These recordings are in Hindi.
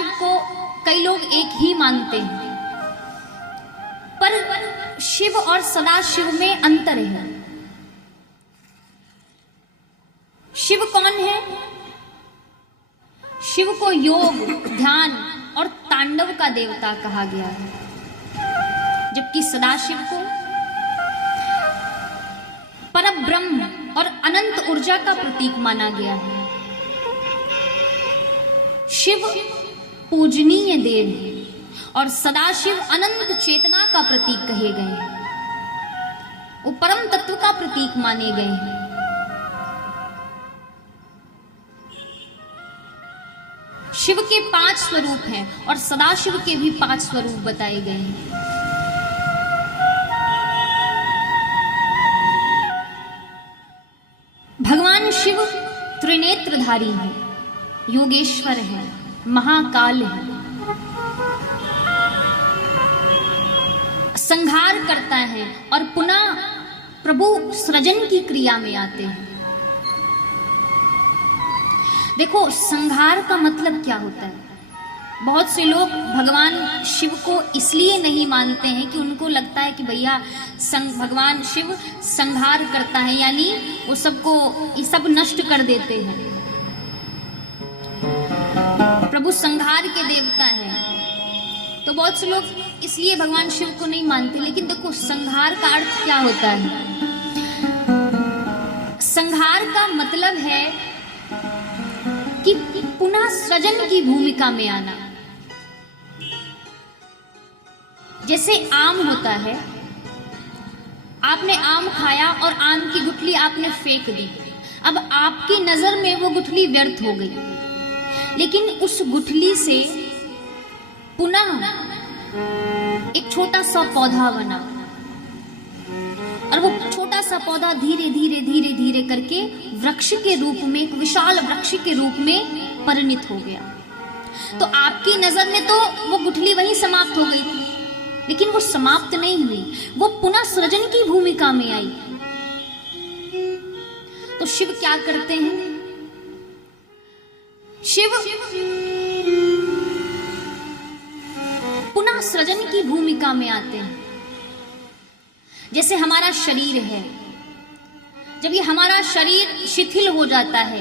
सदाशिव को कई लोग एक ही मानते हैं, पर शिव और सदाशिव में अंतर है। शिव कौन है? शिव को योग, ध्यान और तांडव का देवता कहा गया है, जबकि सदाशिव को परब्रह्म और अनंत ऊर्जा का प्रतीक माना गया है। शिव पूजनीय देव है और सदाशिव अनंत चेतना का प्रतीक कहे गए हैं, वो परम तत्व का प्रतीक माने गए हैं। शिव के 5 स्वरूप हैं और सदाशिव के भी 5 स्वरूप बताए गए हैं। भगवान शिव त्रिनेत्रधारी हैं, योगेश्वर हैं, महाकाल हैं, संहार करता है और पुनः प्रभु सृजन की क्रिया में आते हैं। देखो, संहार का मतलब क्या होता है? बहुत से लोग भगवान शिव को इसलिए नहीं मानते हैं कि उनको लगता है कि भैया भगवान शिव संहार करता है, यानी वो सबको ये सब नष्ट कर देते हैं, प्रभु संहार के देवता हैं। तो बहुत से लोग इसलिए भगवान शिव को नहीं मानते। लेकिन देखो, संहार का अर्थ क्या होता है? संहार का मतलब है कि पुनः सृजन की भूमिका में आना। जैसे आम होता है, आपने आम खाया और आम की गुठली आपने फेंक दी। अब आपकी नजर में वो गुठली व्यर्थ हो गई, लेकिन उस गुठली से पुनः एक छोटा सा पौधा बना और वो छोटा सा पौधा धीरे धीरे धीरे धीरे करके वृक्ष के रूप में, एक विशाल वृक्ष के रूप में परिणित हो गया। तो आपकी नजर में तो वो गुठली वहीं समाप्त हो गई थी, लेकिन वो समाप्त नहीं हुई, वो पुनः सृजन की भूमिका में आई। तो शिव क्या करते हैं? शिव पुनः सृजन की भूमिका में आते हैं। जैसे हमारा शरीर है, जब ये हमारा शरीर शिथिल हो जाता है,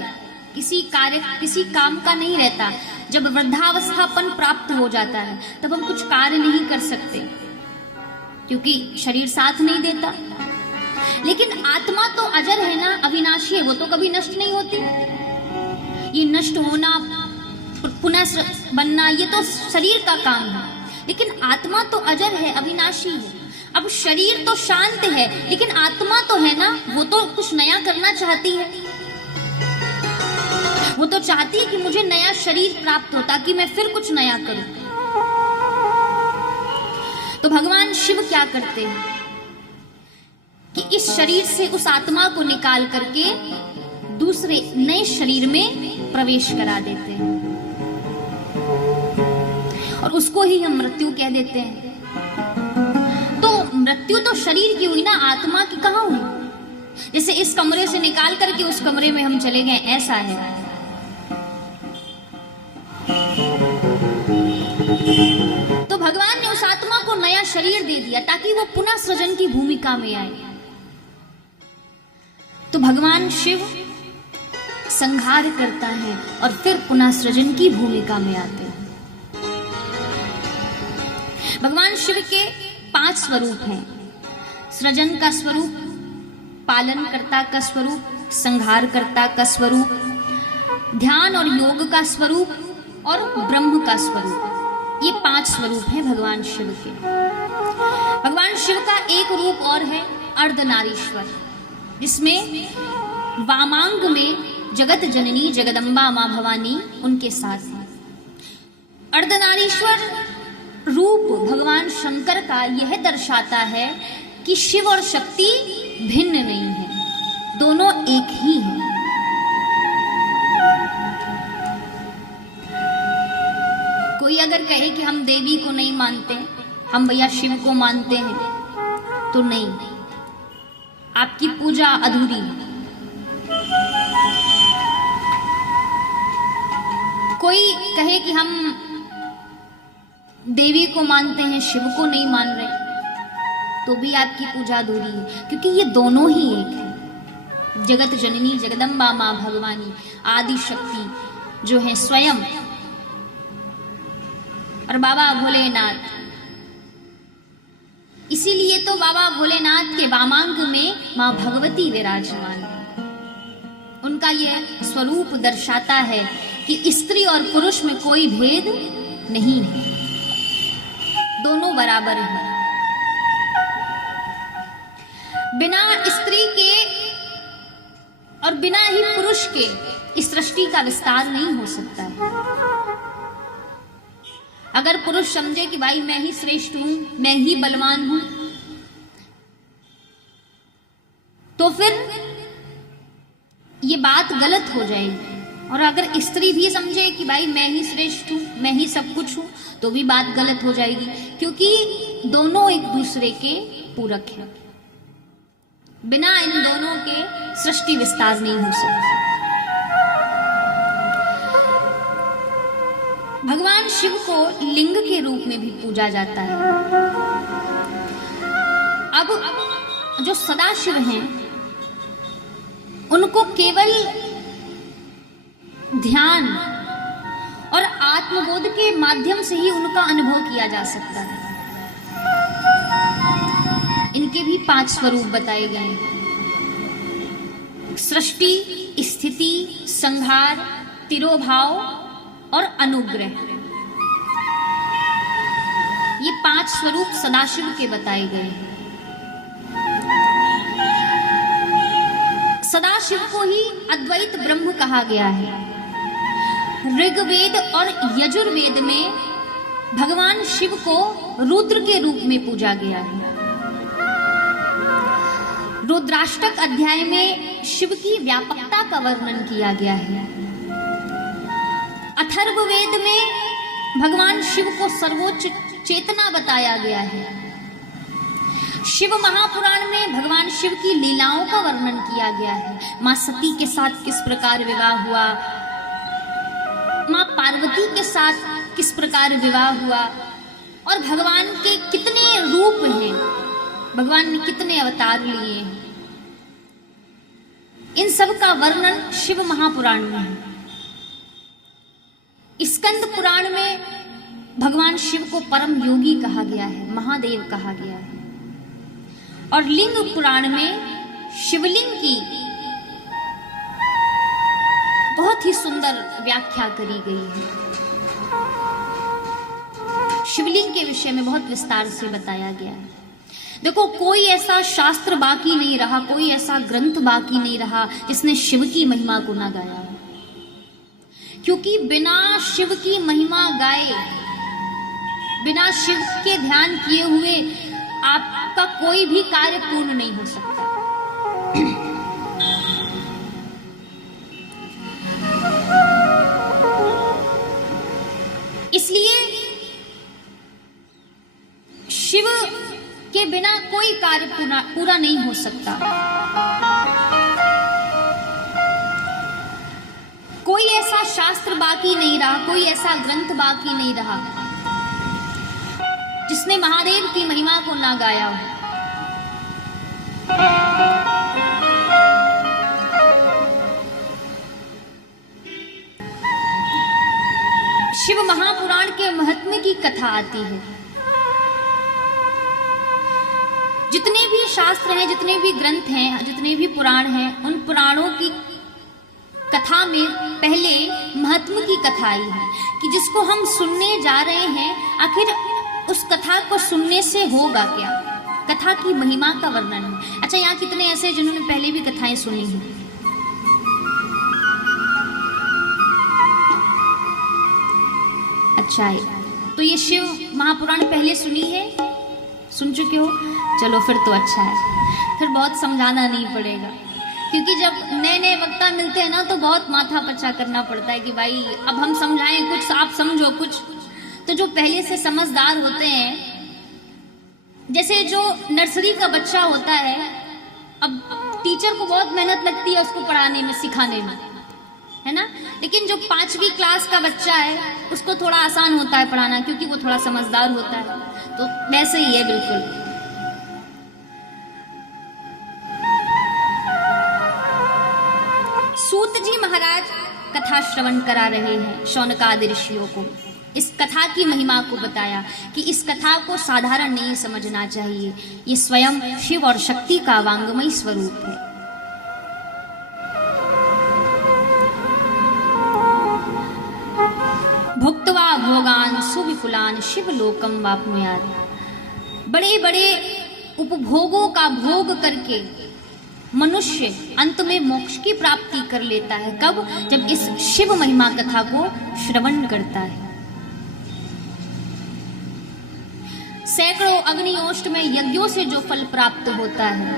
किसी कार्य, किसी काम का नहीं रहता, जब वृद्धावस्थापन प्राप्त हो जाता है, तब हम कुछ कार्य नहीं कर सकते क्योंकि शरीर साथ नहीं देता। लेकिन आत्मा तो अजर है ना, अविनाशी है, वो तो कभी नष्ट नहीं होती। ये नष्ट होना, पुनः बनना, ये तो शरीर का काम है, लेकिन आत्मा तो अजर है, अविनाशी है। अब शरीर तो शांत है, लेकिन आत्मा तो है ना, वो तो कुछ नया करना चाहती है। वो तो चाहती है कि मुझे नया शरीर प्राप्त हो ताकि मैं फिर कुछ नया करूं। तो भगवान शिव क्या करते हैं कि इस शरीर से उस आत्मा को निकाल करके दूसरे नए शरीर में प्रवेश करा देते हैं, और उसको ही हम मृत्यु कह देते हैं। तो मृत्यु तो शरीर की हुई ना, आत्मा की कहाँ हुई? जैसे इस कमरे से निकाल करके उस कमरे में हम चले गए, ऐसा है। तो भगवान ने उस आत्मा को नया शरीर दे दिया ताकि वो पुनः सृजन की भूमिका में आए। तो भगवान शिव संहार करता है और फिर पुनः सृजन की भूमिका में आते हैं। भगवान शिव के 5 स्वरूप हैं। सृजन का स्वरूप, पालनकर्ता का स्वरूप, संहारकर्ता का स्वरूप, ध्यान और योग का स्वरूप और ब्रह्म का स्वरूप। ये 5 स्वरूप हैं भगवान शिव के। भगवान शिव का एक रूप और है, अर्धनारीश्वर, जिसमें वामांग में जगत जननी जगदम्बा मां भवानी उनके साथ है। अर्धनारीश्वर रूप भगवान शंकर का यह दर्शाता है कि शिव और शक्ति भिन्न नहीं है, दोनों एक ही हैं। कोई अगर कहे कि हम देवी को नहीं मानते, हम भैया शिव को मानते हैं, तो नहीं, आपकी पूजा अधूरी है। कोई कहे कि हम देवी को मानते हैं, शिव को नहीं मान रहे, तो भी आपकी पूजा अधूरी है, क्योंकि ये दोनों ही एक है। जगत जननी जगदम्बा माँ भगवानी आदि शक्ति जो है स्वयं, और बाबा भोलेनाथ। इसीलिए तो बाबा भोलेनाथ के वामांग में माँ भगवती विराजमान है। उनका यह स्वरूप दर्शाता है कि स्त्री और पुरुष में कोई भेद नहीं है, दोनों बराबर हैं। बिना स्त्री के और बिना ही पुरुष के इस सृष्टि का विस्तार नहीं हो सकता है। अगर पुरुष समझे कि भाई मैं ही श्रेष्ठ हूं, मैं ही बलवान हूं, तो फिर ये बात गलत हो जाएगी। और अगर स्त्री भी समझे कि भाई मैं ही श्रेष्ठ हूं, मैं ही सब कुछ हूं, तो भी बात गलत हो जाएगी, क्योंकि दोनों एक दूसरे के पूरक हैं। बिना इन दोनों के सृष्टि विस्तार नहीं हो सकती। भगवान शिव को लिंग के रूप में भी पूजा जाता है। अब जो सदाशिव हैं, उनको केवल ध्यान और आत्मबोध के माध्यम से ही उनका अनुभव किया जा सकता है। इनके भी 5 स्वरूप बताए गए हैं: सृष्टि, स्थिति, संहार, तिरोभाव और अनुग्रह। ये 5 स्वरूप सदाशिव के बताए गए हैं। सदाशिव को ही अद्वैत ब्रह्म कहा गया है। ऋग्वेद और यजुर्वेद में भगवान शिव को रुद्र के रूप में पूजा गया है। रुद्राष्टक अध्याय में शिव की व्यापकता का वर्णन किया गया है। अथर्ववेद में भगवान शिव को सर्वोच्च चेतना बताया गया है। शिव महापुराण में भगवान शिव की लीलाओं का वर्णन किया गया है। मां सती के साथ किस प्रकार विवाह हुआ, मां पार्वती के साथ किस प्रकार विवाह हुआ, और भगवान के कितने रूप हैं, भगवान ने कितने अवतार लिए हैं, इन सब का वर्णन शिव महापुराण में है। स्कंद पुराण में भगवान शिव को परम योगी कहा गया है, महादेव कहा गया है। और लिंग पुराण में शिवलिंग की बहुत ही सुंदर व्याख्या करी गई है। शिवलिंग के विषय में बहुत विस्तार से बताया गया है। देखो, कोई ऐसा शास्त्र बाकी नहीं रहा, कोई ऐसा ग्रंथ बाकी नहीं रहा जिसने शिव की महिमा को ना गाया, क्योंकि बिना शिव की महिमा गाए, बिना शिव के ध्यान किए हुए आपका कोई भी कार्य पूर्ण नहीं हो सकता। इसलिए शिव के बिना कोई कार्य पूरा नहीं हो सकता। कोई ऐसा शास्त्र बाकी नहीं रहा, कोई ऐसा ग्रंथ बाकी नहीं रहा जिसने महादेव की महिमा को ना गाया हो। शिव महापुराण के महात्म्य की कथा आती है। जितने भी शास्त्र हैं, जितने भी ग्रंथ हैं, जितने भी पुराण हैं, उन पुराणों की कथा में पहले महात्म्य की कथा आई है कि जिसको हम सुनने जा रहे हैं, आखिर उस कथा को सुनने से होगा क्या, कथा की महिमा का वर्णन है। अच्छा, यहाँ कितने ऐसे जिन्होंने पहले भी कथाएं सुनी हैं? अच्छा है, तो ये शिव महापुराण पहले सुनी है, सुन चुके हो? चलो फिर तो अच्छा है, फिर बहुत समझाना नहीं पड़ेगा, क्योंकि जब नए नए वक्ता मिलते हैं ना, तो बहुत माथा पच्चा करना पड़ता है कि भाई अब हम समझाएं कुछ, आप समझो कुछ। तो जो पहले से समझदार होते हैं, जैसे जो नर्सरी का बच्चा होता है, अब टीचर को बहुत मेहनत लगती है उसको पढ़ाने में, सिखाने में, है ना। लेकिन जो 5वीं क्लास का बच्चा है उसको थोड़ा आसान होता है पढ़ाना, क्योंकि वो थोड़ा समझदार होता है। तो वैसे ही है बिल्कुल। सूत जी महाराज कथा श्रवण करा रहे हैं शौनकादि ऋषियों को। इस कथा की महिमा को बताया कि इस कथा को साधारण नहीं समझना चाहिए, ये स्वयं शिव और शक्ति का वांगमय स्वरूप है। भुक्त्वा भोगान सुविपुलान शिवलोकम वाप्नुयात्। बड़े बड़े उपभोगों का भोग करके मनुष्य अंत में मोक्ष की प्राप्ति कर लेता है। कब? जब इस शिव महिमा कथा को श्रवण करता है। सैकड़ों अग्नियोष्ट में यज्ञों से जो फल प्राप्त होता है,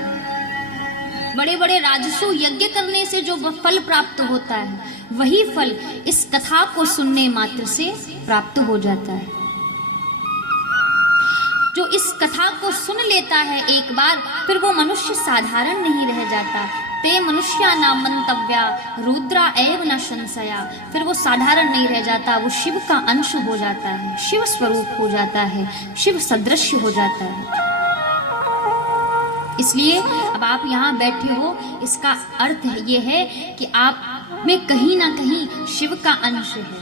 बड़े बड़े राजसु यज्ञ करने से जो फल प्राप्त होता है, वही फल इस कथा को सुनने मात्र से प्राप्त हो जाता है। जो इस कथा को सुन लेता है एक बार, फिर वो मनुष्य साधारण नहीं रह जाता। ते मनुष्या नाम मंतव्या रुद्रा एव न संशया। फिर वो साधारण नहीं रह जाता, वो शिव का अंश हो जाता है, शिव स्वरूप हो जाता है, शिव सदृश हो जाता है। इसलिए अब आप यहाँ बैठे हो, इसका अर्थ ये है कि आप में कहीं ना कहीं शिव का अंश है।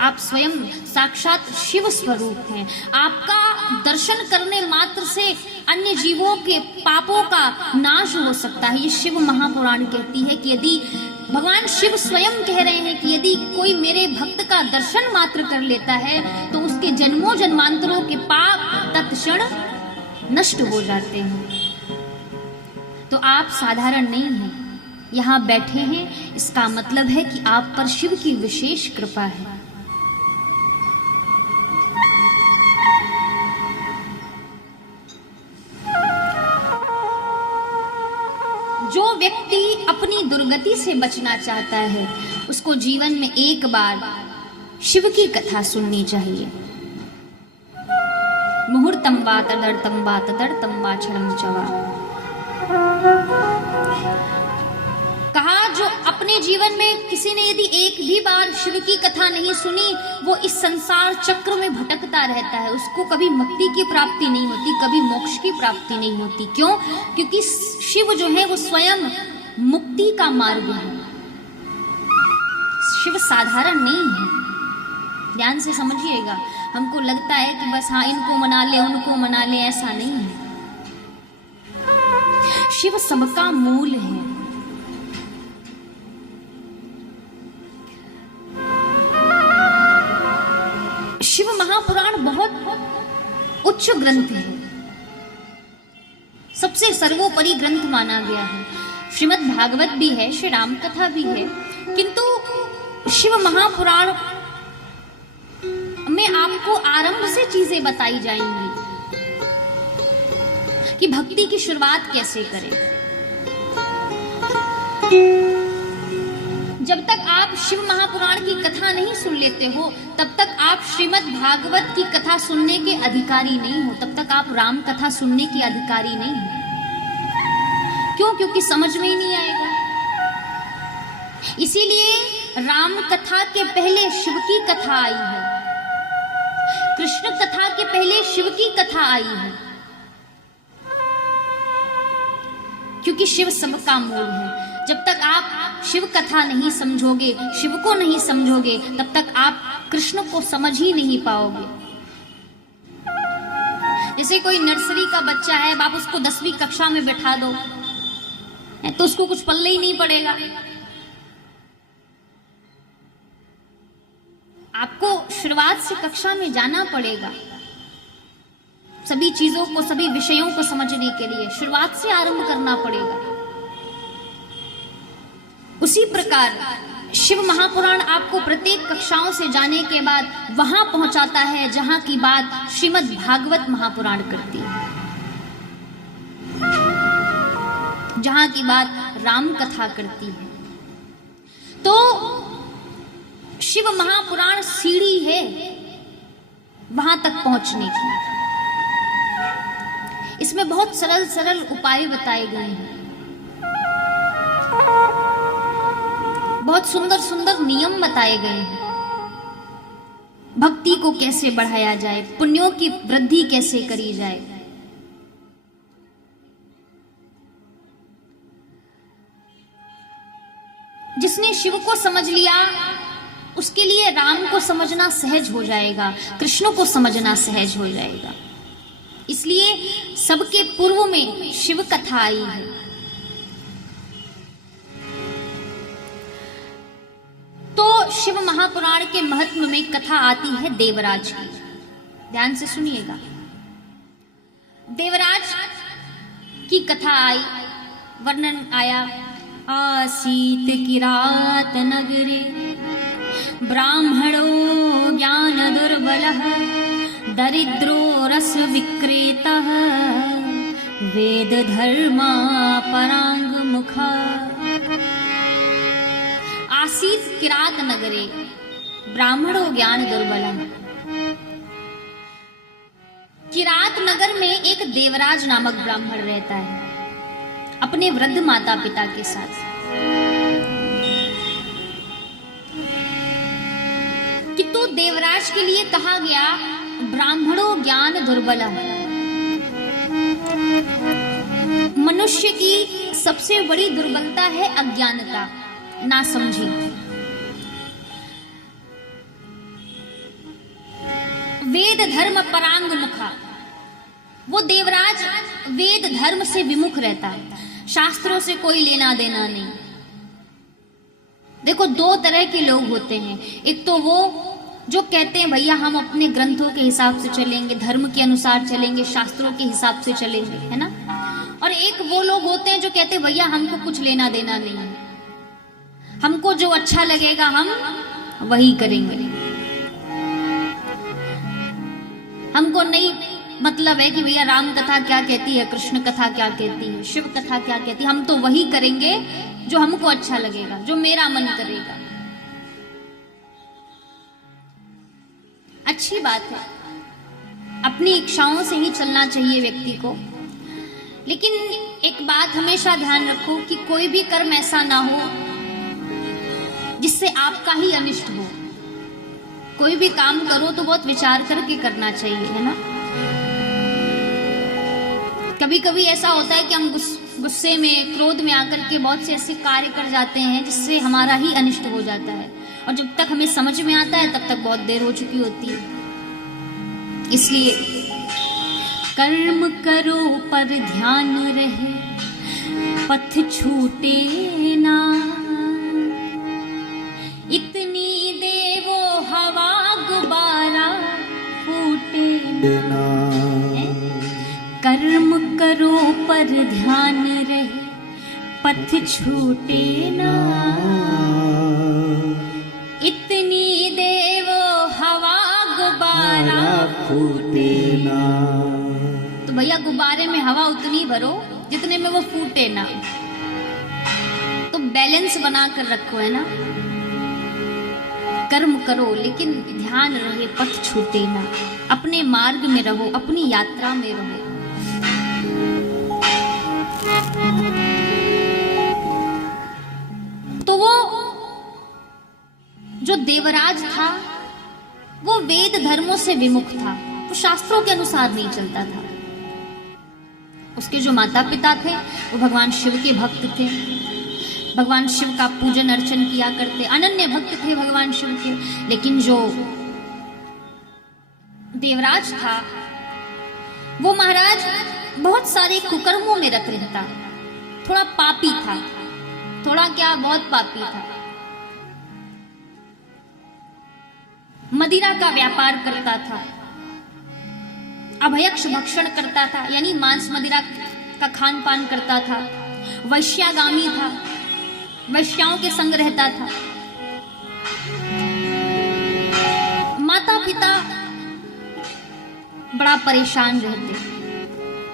आप स्वयं साक्षात शिव स्वरूप हैं। आपका दर्शन करने मात्र से अन्य जीवों के पापों का नाश हो सकता है। ये शिव महापुराण कहती है कि यदि भगवान शिव स्वयं कह रहे हैं कि यदि कोई मेरे भक्त का दर्शन मात्र कर लेता है तो उसके जन्मों जन्मांतरों के पाप तत्क्षण नष्ट हो जाते हैं। तो आप साधारण नहीं हैं, यहाँ बैठे हैं, इसका मतलब है कि आप पर शिव की विशेष कृपा है। जो व्यक्ति अपनी दुर्गति से बचना चाहता है, उसको जीवन में एक बार शिव की कथा सुननी चाहिए। मुहूर्तम वा तदर्थम वा तदर्थम वा क्षणम च वा। कहा जो अपने जीवन में किसी ने यदि एक भी बार शिव की कथा नहीं सुनी, वो इस संसार चक्र में भटकता रहता है। उसको कभी मुक्ति की प्राप्ति नहीं होती, कभी मोक्ष की प्राप्ति नहीं होती। क्यों? क्योंकि शिव जो है वो स्वयं मुक्ति का मार्ग है। शिव साधारण नहीं है, ध्यान से समझिएगा। हमको लगता है कि बस हाँ इनको मना ले उनको मना ले, ऐसा नहीं है। शिव सबका मूल है। शिव महापुराण बहुत उच्च ग्रंथ है, सबसे सर्वोपरि ग्रंथ माना गया है। श्रीमद् भागवत भी है, श्री राम कथा भी है, किंतु शिव महापुराण में आपको आरंभ से चीजें बताई जाएंगी कि भक्ति की शुरुआत कैसे करें। जब तक आप शिव महापुराण की कथा नहीं सुन लेते हो, तब तक आप श्रीमद् भागवत की कथा सुनने के अधिकारी नहीं हो, तब तक आप राम कथा सुनने के अधिकारी नहीं हो। क्यों? क्योंकि समझ में ही नहीं आएगा। इसीलिए राम कथा के पहले शिव की कथा आई है, कृष्ण कथा के पहले शिव की कथा आई है, क्योंकि शिव सबका मूल है। जब तक आप शिव कथा नहीं समझोगे, शिव को नहीं समझोगे, तब तक आप कृष्ण को समझ ही नहीं पाओगे। जैसे कोई नर्सरी का बच्चा है, आप उसको 10वीं कक्षा में बैठा दो तो उसको कुछ पल्ले ही नहीं पड़ेगा। आपको शुरुआत से कक्षा में जाना पड़ेगा। सभी चीजों को, सभी विषयों को समझने के लिए शुरुआत से आरंभ करना पड़ेगा। उसी प्रकार शिव महापुराण आपको प्रत्येक कक्षाओं से जाने के बाद वहां पहुंचाता है जहां की बात श्रीमद् भागवत महापुराण करती है, जहां की बात राम कथा करती है। तो शिव महापुराण सीढ़ी है वहां तक पहुंचने की। इसमें बहुत सरल सरल उपाय बताए गए हैं, बहुत सुंदर सुंदर नियम बताए गए हैं। भक्ति को कैसे बढ़ाया जाए, पुण्यों की वृद्धि कैसे करी जाए। जिसने शिव को समझ लिया उसके लिए राम को समझना सहज हो जाएगा, कृष्ण को समझना सहज हो जाएगा। इसलिए सबके पूर्व में शिव कथा आई है। तो शिव महापुराण के महत्व में कथा आती है देवराज की। ध्यान से सुनिएगा। देवराज की कथा आई, वर्णन आया। आसीत किरात नगरे ब्राह्मणो ज्ञान दुर्बलः दरिद्रो रस विक्रेतः वेद धर्मा परांग मुखा। आसीत किरात नगरे ब्राह्मणो ज्ञान दुर्बलः। किरात नगर में एक देवराज नामक ब्राह्मण रहता है अपने वृद्ध माता पिता के साथ। किंतु देवराज के लिए कहा गया ब्राह्मणों ज्ञान दुर्बल। मनुष्य की सबसे बड़ी दुर्बलता है अज्ञानता, ना समझी। वेद धर्म परांग मुखा। वो देवराज वेद धर्म से विमुख रहता है, शास्त्रों से कोई लेना देना नहीं। देखो, दो तरह के लोग होते हैं। एक तो वो जो कहते हैं भैया हम अपने ग्रंथों के हिसाब से चलेंगे, धर्म के अनुसार चलेंगे, शास्त्रों के हिसाब से चलेंगे, है ना। और एक वो लोग होते हैं जो कहते हैं भैया हमको कुछ लेना देना नहीं है, हमको जो अच्छा लगेगा हम वही करेंगे, हमको नहीं मतलब है कि भैया राम कथा क्या कहती है, कृष्ण कथा क्या कहती है, शिव कथा क्या कहती है, हम तो वही करेंगे जो हमको अच्छा लगेगा, जो मेरा मन करेगा। अच्छी बात है, अपनी इच्छाओं से ही चलना चाहिए व्यक्ति को। लेकिन एक बात हमेशा ध्यान रखो कि कोई भी कर्म ऐसा ना हो जिससे आपका ही अनिष्ट हो। कोई भी काम करो तो बहुत विचार करके करना चाहिए, है ना। कभी कभी ऐसा होता है कि हम गुस्से में, क्रोध में आकर के बहुत से ऐसे कार्य कर जाते हैं जिससे हमारा ही अनिष्ट हो जाता है, और जब तक हमें समझ में आता है तब तक बहुत देर हो चुकी होती है। इसलिए कर्म करो पर ध्यान रहे, पथ छूटे ना, इतनी देवो हवा गुब्बारा फूटे ना। कर्म करो पर ध्यान रहे, पथ छूटे ना, इतनी देवो हवा गुब्बारा फूटे ना। तो भैया गुब्बारे में हवा उतनी भरो जितने में वो फूटे ना। तो बैलेंस बना कर रखो, है ना। कर्म करो लेकिन ध्यान रहे, पथ छूटे ना, अपने मार्ग में रहो, अपनी यात्रा में रहो। तो वो जो देवराज था वो वेद धर्मों से विमुख था, वो शास्त्रों के अनुसार नहीं चलता था। उसके जो माता पिता थे वो भगवान शिव के भक्त थे, भगवान शिव का पूजन अर्चन किया करते, अनन्य भक्त थे भगवान शिव के। लेकिन जो देवराज था वो महाराज बहुत सारे कुकर्मों में रत रहता, थोड़ा पापी था, थोड़ा क्या बहुत पापी था। मदिरा का व्यापार करता था, अभयक्ष भक्षण करता था, यानी मांस मदिरा का खान पान करता था, वैश्यागामी था, वैश्याओं के संग रहता था। माता पिता बड़ा परेशान रहते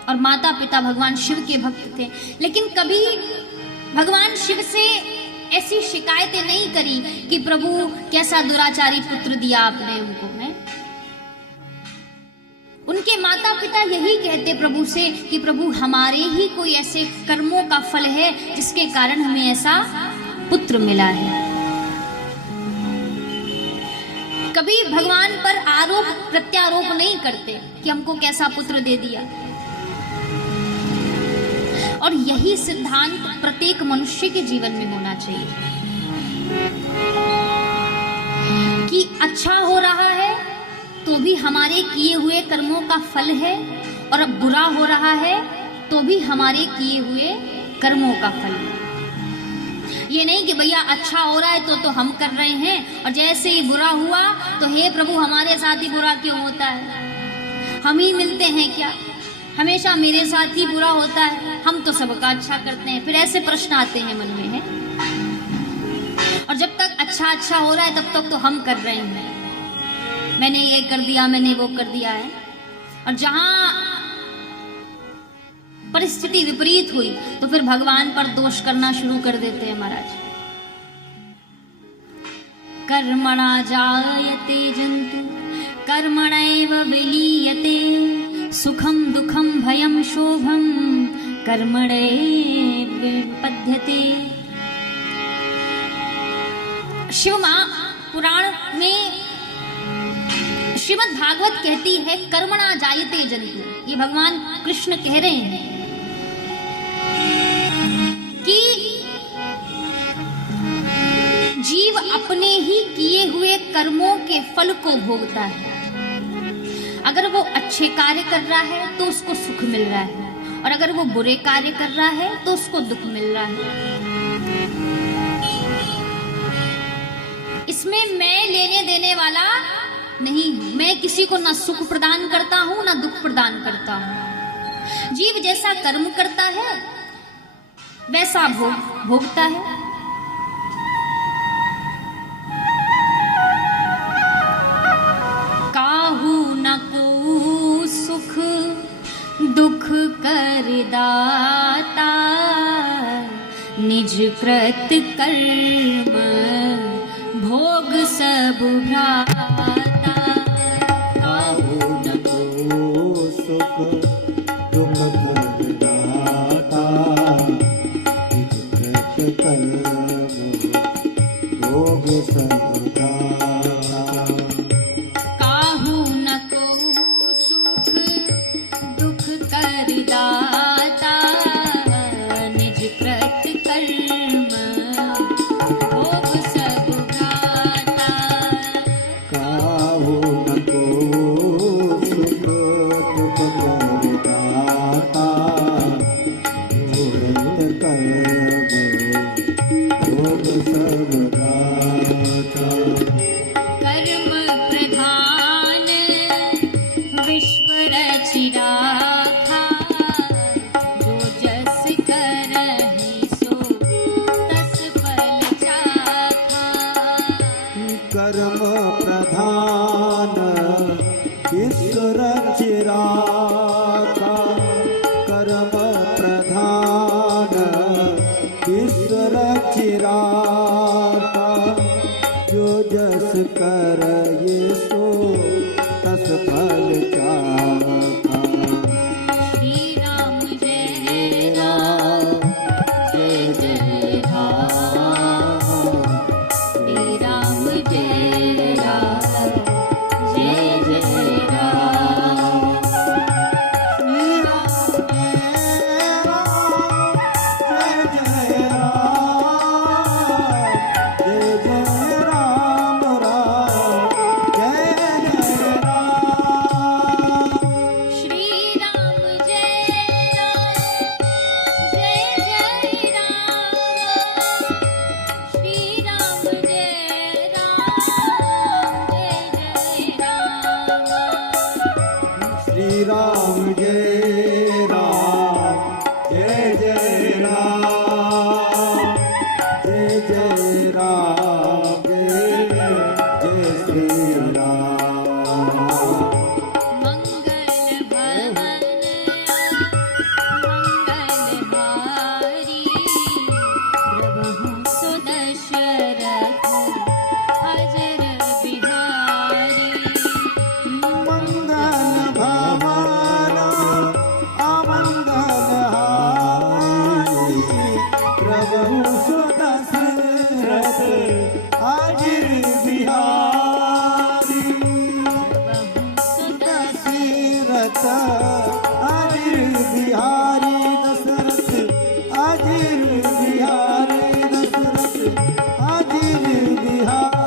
और माता पिता भगवान शिव के भक्त थे, लेकिन कभी भगवान शिव से ऐसी शिकायतें नहीं करी कि प्रभु कैसा दुराचारी पुत्र दिया आपने उनको, है। उनके माता पिता यही कहते प्रभु से कि प्रभु हमारे ही कोई ऐसे कर्मों का फल है जिसके कारण हमें ऐसा पुत्र मिला है। कभी भगवान पर आरोप प्रत्यारोप नहीं करते कि हमको कैसा पुत्र दे दिया। और यही सिद्धांत प्रत्येक मनुष्य के जीवन में होना चाहिए कि अच्छा हो रहा है तो भी हमारे किए हुए कर्मों का फल है, और अब बुरा हो रहा है तो भी हमारे किए हुए कर्मों का फल है। ये नहीं कि भैया अच्छा हो रहा है तो हम कर रहे हैं, और जैसे ही बुरा हुआ तो हे प्रभु हमारे साथ ही बुरा क्यों होता है, हम ही मिलते हैं क्या, हमेशा मेरे साथ ही बुरा होता है, हम तो सबका अच्छा करते हैं। फिर ऐसे प्रश्न आते हैं मन में, है। और जब तक अच्छा हो रहा है तब तक तो हम कर रहे हैं, मैंने ये कर दिया, मैंने वो कर दिया है। और जहां परिस्थिति विपरीत हुई तो फिर भगवान पर दोष करना शुरू कर देते हैं महाराज। कर्मणा जायते जंतु कर्मणैव विलीयते, सुखम दुखम भयम शोभम कर्मणैव विपद्यते। शिव पुराण में श्रीमद् भागवत कहती है कर्मणा जायते जंतु। ये भगवान कृष्ण कह रहे हैं कि जीव अपने ही किए हुए कर्मों के फल को भोगता है। अगर वो अच्छे कार्य कर रहा है तो उसको सुख मिल रहा है, और अगर वो बुरे कार्य कर रहा है तो उसको दुख मिल रहा है। इसमें मैं लेने देने वाला नहीं हूं, मैं किसी को ना सुख प्रदान करता हूं ना दुख प्रदान करता हूं। जीव जैसा कर्म करता है वैसा भोगता है। काहू न को सुख दुख कर दाता, निज कृत कर्म भोग सब भ्राता। काहू न को सुख दुख कर दाता, निज कृत कर्म भोग सब भ्राता। काहू न को सुख दुख कर दाता, निज कृत कर्म भोग सब भ्राता। काहू न को सुख दुख कर दाता, अजीर बिहारी दशरथ अजीर बिहारी दशरथ अजीर बिहारी।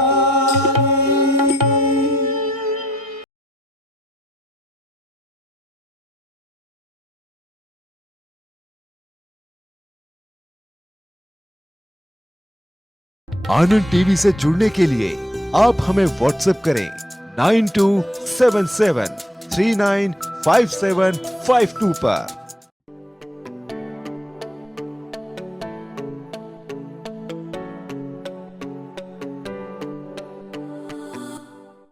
आनंद टीवी से जुड़ने के लिए आप हमें व्हाट्सएप करें 9277395752 पर।